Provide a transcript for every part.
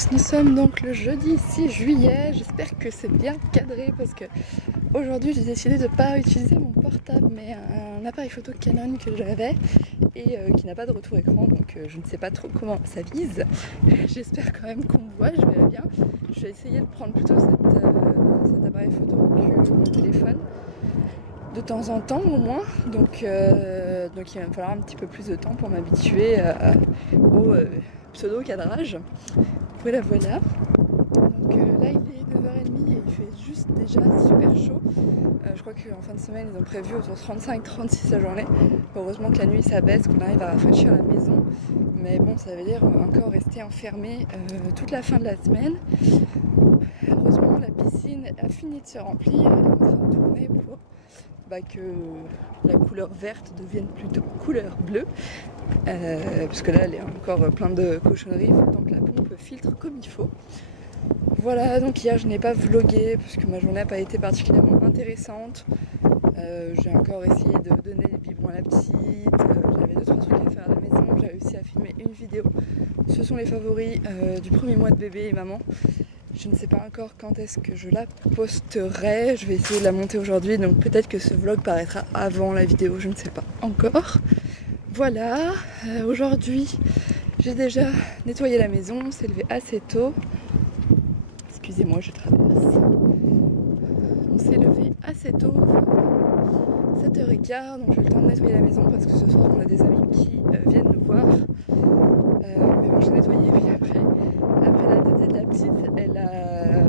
tous, nous sommes donc le jeudi 6 juillet, j'espère que c'est bien cadré parce que aujourd'hui j'ai décidé de ne pas utiliser mon portable mais un appareil photo Canon que j'avais et qui n'a pas de retour écran, donc je ne sais pas trop comment ça vise. J'espère quand même qu'on me voit, je verrai bien. Je vais essayer de prendre plutôt cet appareil photo que mon téléphone de temps en temps au moins, donc il va me falloir un petit peu plus de temps pour m'habituer au pseudo cadrage. Voilà. Donc là il est 9h30 et il fait juste déjà super chaud. Je crois qu'en fin de semaine ils ont prévu autour de 35-36 la journée. Heureusement que la nuit ça baisse, qu'on arrive à rafraîchir la maison. Mais bon, ça veut dire qu'on va encore rester enfermé toute la fin de la semaine. Heureusement la piscine a fini de se remplir, elle est en train de tourner pour que la couleur verte devienne plutôt couleur bleue. Parce que là elle est encore plein de cochonneries, donc la pompe filtre comme il faut. Voilà, donc hier je n'ai pas vlogué parce que ma journée n'a pas été particulièrement intéressante. J'ai encore essayé de donner les biberons à la petite, j'avais 2-3 trucs à faire à la maison, j'ai réussi à filmer une vidéo. Ce sont les favoris du premier mois de bébé et maman. Je ne sais pas encore quand est-ce que je la posterai, je vais essayer de la monter aujourd'hui, donc peut-être que ce vlog paraîtra avant la vidéo, je ne sais pas encore. Voilà, aujourd'hui j'ai déjà nettoyé la maison, on s'est levé assez tôt. Excusez-moi, je traverse. On s'est levé assez tôt, 7h15, donc j'ai le temps de nettoyer la maison parce que ce soir on a des amis qui viennent nous voir. Mais bon, j'ai nettoyé, puis après la tétée de la petite, elle a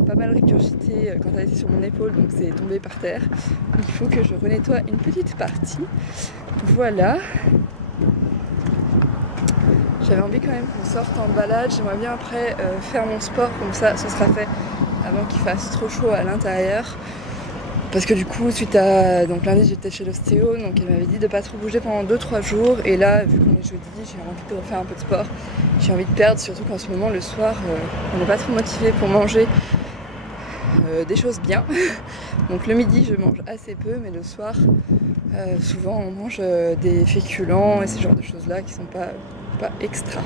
pas mal régurgité quand elle était sur mon épaule, donc c'est tombé par terre. Donc il faut que je renettoie une petite partie. Voilà. J'avais envie quand même qu'on sorte en balade, j'aimerais bien après faire mon sport, comme ça ce sera fait avant qu'il fasse trop chaud à l'intérieur. Parce que du coup, suite à... Donc lundi j'étais chez l'ostéo, donc elle m'avait dit de pas trop bouger pendant 2-3 jours. Et là, vu qu'on est jeudi, j'ai envie de refaire un peu de sport. J'ai envie de perdre, surtout qu'en ce moment, le soir, on n'est pas trop motivé pour manger des choses bien. Donc le midi, je mange assez peu, mais le soir, souvent on mange des féculents et ce genre de choses-là qui sont pas extra.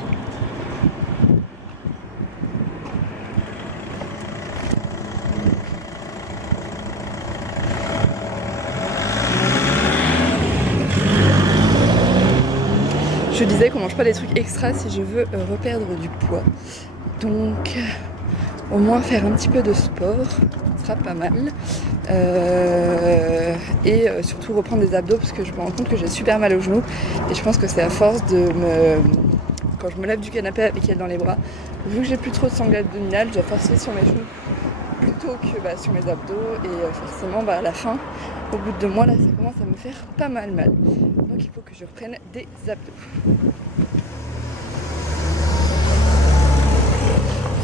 Je disais qu'on mange pas des trucs extra si je veux reperdre du poids. Donc au moins faire un petit peu de sport, ce sera pas mal. Et surtout reprendre des abdos parce que je me rends compte que j'ai super mal aux genoux. Et je pense que c'est à force quand je me lève du canapé avec elle dans les bras, vu que j'ai plus trop de sangle abdominale, je dois forcer sur mes genoux plutôt que sur mes abdos. Et forcément à la fin, au bout de 2 mois, là ça commence à me faire pas mal. Donc il faut que je prenne des abdos.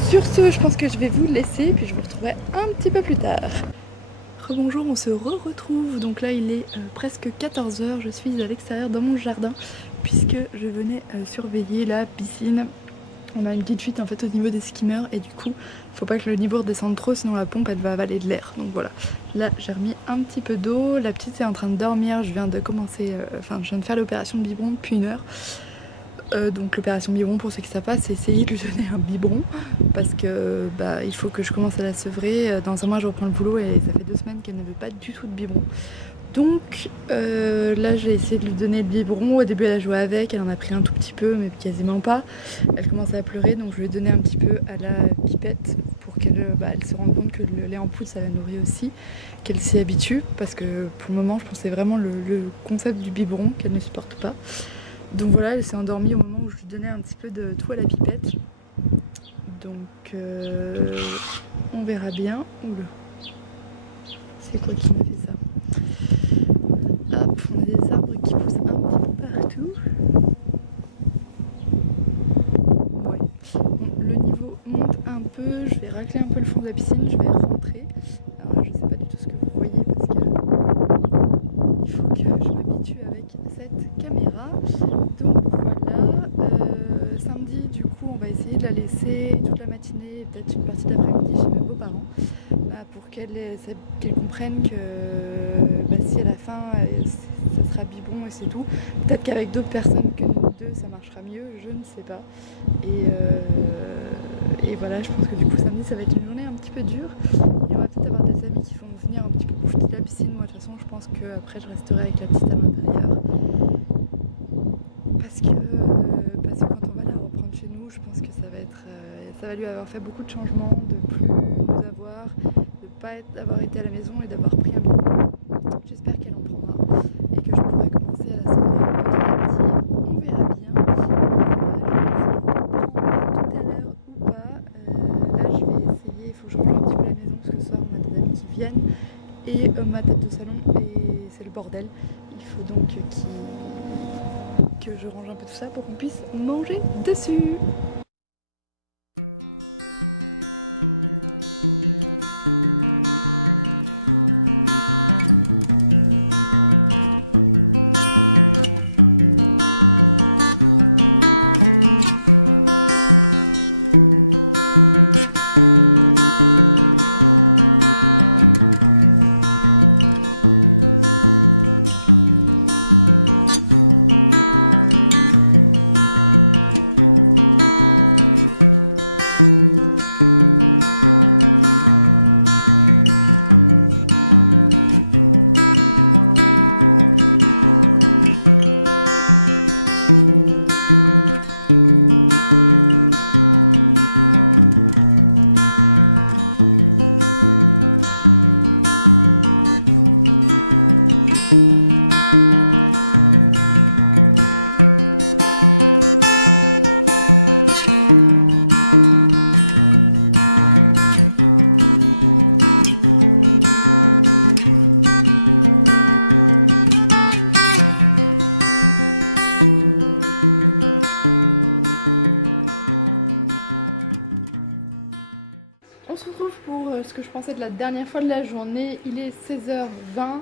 Sur ce, je pense que je vais vous laisser, puis je vous retrouverai un petit peu plus tard. Rebonjour, on se retrouve. Donc là il est presque 14h, je suis à l'extérieur dans mon jardin puisque je venais surveiller la piscine. On a une petite fuite en fait au niveau des skimmers et du coup faut pas que le niveau redescende trop sinon la pompe elle va avaler de l'air. Donc voilà, là j'ai remis un petit peu d'eau, la petite est en train de dormir, je viens de commencer, je viens de faire l'opération de biberon depuis 1 heure. Donc l'opération biberon, pour ceux qui savent pas, c'est essayer de lui donner un biberon parce que il faut que je commence à la sevrer. Dans un mois je reprends le boulot et ça fait 2 semaines qu'elle ne veut pas du tout de biberon. Donc là j'ai essayé de lui donner le biberon. Au début elle a joué avec, elle en a pris un tout petit peu mais quasiment pas. Elle commençait à pleurer donc je lui ai donné un petit peu à la pipette pour qu'elle elle se rende compte que le lait en poudre ça la nourrit aussi, qu'elle s'y habitue parce que pour le moment je pense que c'est vraiment le concept du biberon qu'elle ne supporte pas. Donc voilà, elle s'est endormie au moment où je lui donnais un petit peu de tout à la pipette. Donc on verra bien. Oula. C'est quoi qui m'a fait ça? Hop, on a des arbres qui poussent un petit peu partout. Ouais. Bon, le niveau monte un peu, je vais racler un peu le fond de la piscine, je vais rentrer. Alors je sais pas du tout ce que vous voyez parce qu'il faut que je m'habitue avec cette caméra. Donc voilà, samedi du coup on va essayer de la laisser toute la matinée, peut-être une partie d'après-midi chez mes beaux-parents pour qu'elle comprenne que si à la fin ça sera biberon et c'est tout. Peut-être qu'avec d'autres personnes que nous deux ça marchera mieux, je ne sais pas. Et Et voilà, je pense que du coup samedi ça va être une journée un petit peu dure. Il va peut-être avoir des amis qui vont venir un petit peu profiter de la piscine. Moi de toute façon je pense que après je resterai avec la petite à l'intérieur. Parce que quand on va la reprendre chez nous, je pense que ça va être ça va lui avoir fait beaucoup de changements, de plus nous avoir, de pas avoir été à la maison et d'avoir pris un peu. J'espère qu'elle en prendra et que je pourrai commencer à la savourer petit à petit. On verra bien. Là, je vais tout à l'heure ou pas. Là, je vais essayer. Il faut que je range un petit peu la maison parce que ce soir, on a des amis qui viennent et ma table de salon et c'est le bordel. Il faut donc que je range un peu tout ça pour qu'on puisse manger dessus. On se retrouve pour ce que je pensais de la dernière fois de la journée. Il est 16h20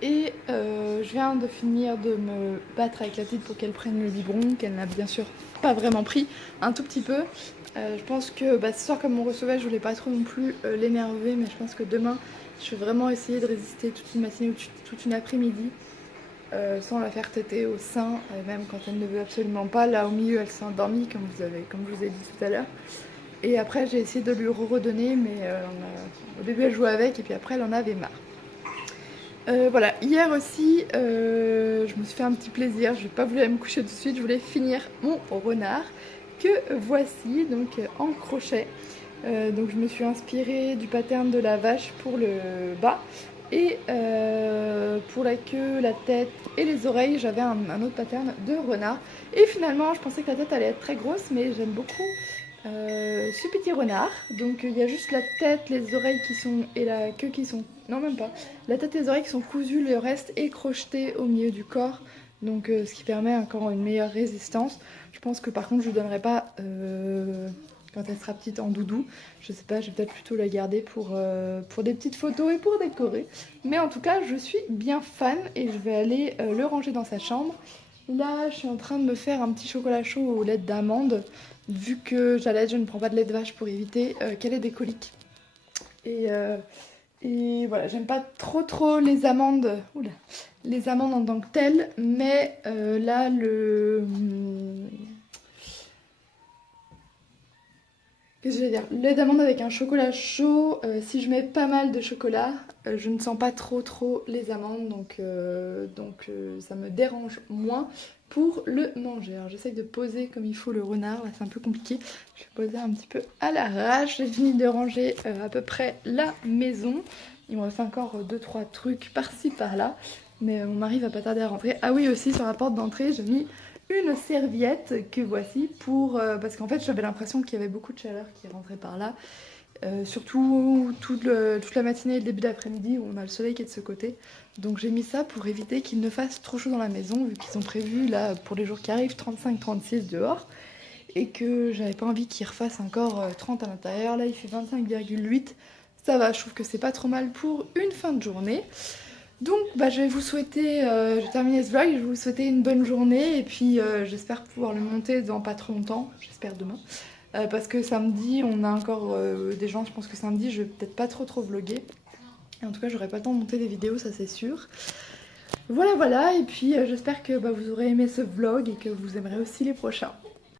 et je viens de finir de me battre avec la petite pour qu'elle prenne le biberon, qu'elle n'a bien sûr pas vraiment pris, un tout petit peu. Je pense que ce soir comme on recevait, je voulais pas trop non plus l'énerver, mais je pense que demain je vais vraiment essayer de résister toute une matinée ou toute une après-midi sans la faire téter au sein, même quand elle ne veut absolument pas. Là au milieu elle s'est endormie comme je vous ai dit tout à l'heure. Et après j'ai essayé de lui redonner, mais au début elle jouait avec et puis après elle en avait marre. Voilà, hier aussi je me suis fait un petit plaisir, je n'ai pas voulu aller me coucher tout de suite, je voulais finir mon renard que voici donc en crochet. Donc je me suis inspirée du pattern de la vache pour le bas et pour la queue, la tête et les oreilles j'avais un autre pattern de renard. Et finalement je pensais que la tête allait être très grosse, mais j'aime beaucoup ce petit renard. Donc il y a juste la tête, les oreilles qui sont et la queue qui sont, non même pas, la tête et les oreilles qui sont cousues, le reste est crocheté au milieu du corps, donc ce qui permet encore une meilleure résistance. Je pense que par contre je ne donnerai pas quand elle sera petite en doudou, je sais pas, je vais peut-être plutôt la garder pour des petites photos et pour décorer. Mais en tout cas je suis bien fan et je vais aller le ranger dans sa chambre. Là je suis en train de me faire un petit chocolat chaud au lait d'amande. Vu que j'allais, je ne prends pas de lait de vache pour éviter qu'elle ait des coliques. Et voilà, j'aime pas trop les amandes, les amandes en tant que telles, mais là qu'est-ce que je vais dire, le lait d'amande avec un chocolat chaud, si je mets pas mal de chocolat, je ne sens pas trop les amandes, donc ça me dérange moins pour le manger. Alors j'essaye de poser comme il faut le renard, là c'est un peu compliqué, je vais poser un petit peu à l'arrache. J'ai fini de ranger à peu près la maison, il me reste encore 2-3 trucs par-ci par-là, mais mon mari va pas tarder à rentrer. Ah oui, aussi sur la porte d'entrée j'ai mis une serviette que voici pour parce qu'en fait j'avais l'impression qu'il y avait beaucoup de chaleur qui rentrait par là, surtout toute la matinée et le début d'après-midi où on a le soleil qui est de ce côté. Donc j'ai mis ça pour éviter qu'il ne fasse trop chaud dans la maison, vu qu'ils ont prévu là pour les jours qui arrivent 35-36 dehors et que j'avais pas envie qu'il refasse encore 30 à l'intérieur. Là il fait 25,8, ça va, je trouve que c'est pas trop mal pour une fin de journée. Donc je vais vous souhaiter, je vais terminer ce vlog, je vais vous souhaiter une bonne journée et puis j'espère pouvoir le monter dans pas trop longtemps, j'espère demain. Parce que samedi on a encore des gens, je pense que samedi je vais peut-être pas trop vlogger. Et en tout cas j'aurai pas le temps de monter des vidéos, ça c'est sûr. Voilà, et puis j'espère que vous aurez aimé ce vlog et que vous aimerez aussi les prochains.